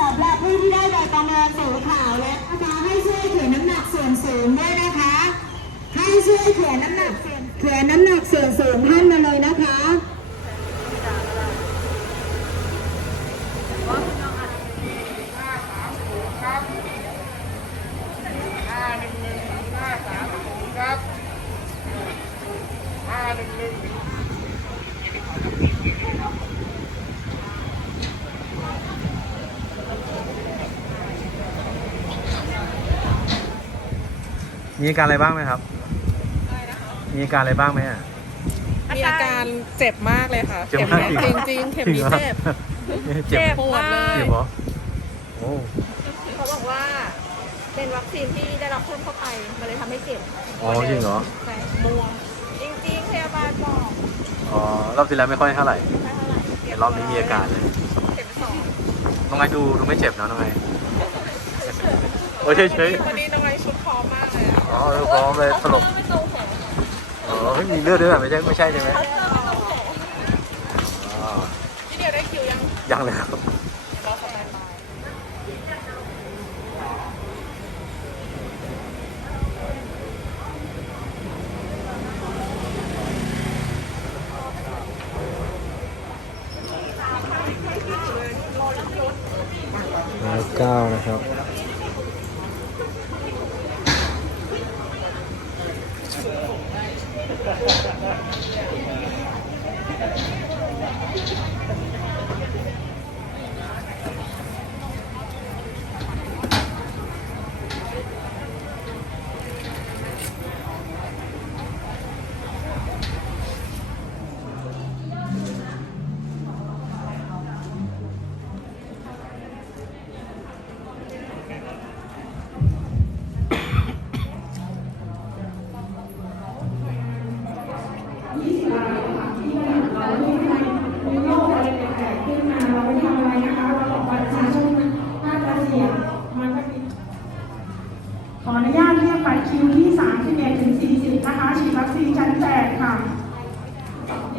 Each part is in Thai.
สำหรับผู้ที่ได้ใบประเมินสีขาวแล้วนะคะให้ช่วยเขียนน้ำหนักส่วนสูงด้วยนะคะ ให้ช่วยเขียนน้ำหนักเขียนน้ำหนักส่วนสูงท่านมาเลยนะคะหนึ่งหนึ่งห้าสามศูนย์ครับห้าหนึ่งหนึ่ง มีอาการอะไรบ้างไหมครับ มีอาการอะไรบ้างไหมอะ มีอาการเจ็บมากเลยค่ะ เจ็บเข็มมากเนี้ยจริงๆเข็มนี้เจ็บ เจ็บปวดเลยเจ็บเหรอโอ้เขาบอกว่าเป็นวัคซีนที่ได้รับเพิ่มเข้าไป มันเลยทำให้เจ็บอ๋อจริงเหรอ ใช่บวมจริงๆพยาบาลบอกอ๋อรอบที่แล้วไม่ค่อยเท่าไหร่ไม่เท่าไหร่แต่รอบนี้มีอาการเลยเข็มสองน้องไงดูดูไม่เจ็บนะน้องไงโอ้ยเฉยวันนี้น้องไอชุดพร้อมมากเลย อะๆอ๋อเออพร้อมเลยสลบอ๋อไม่มีเลือดด้วยเหรอไม่ใช่ไม่ใช่ใช่ไหมอ๋อพี่เดียวได้คิวยังยังเลยครับรอสแตนบายร้อยเก้านะครับ ハハハハ。 ขออนุญาตเรียกบัตรคิวที่30-40 นะคะฉีดวัคซีนชั้นแจกค่ะ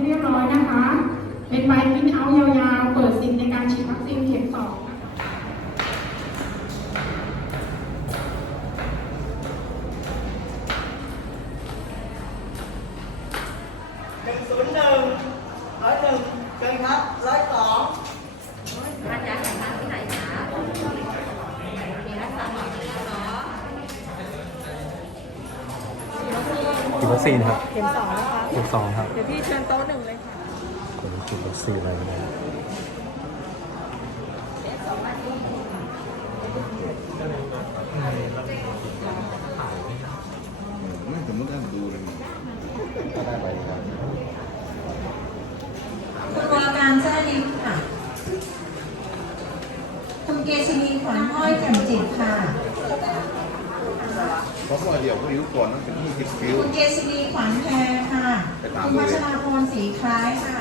เรียบร้อยนะคะ เป็นใบพิมพ์เอายาวๆ เปิดสิทธิ์ในการฉีดวัคซีนเข็มสอง ศูนย์หนึ่งร้อยหนึ่งเชิญครับร้อยสองฉีดวัคซีนครับเข็มสองนะคะเข็มสองครับ เดี๋ยวพี่เชิญโต๊ะหนึ่งเลยค่ะผมฉีดวัคซีนอะไรนะ วัญห้อยแจ่มจิตค่ะ เพราะว่าเดี๋ยวพายุก่อนนั้นเป็นที่คิดฟิว คุณเกชินีขวัญแพรค่ะ ไปตามคุณเลยพัชราพรสีคล้ายค่ะ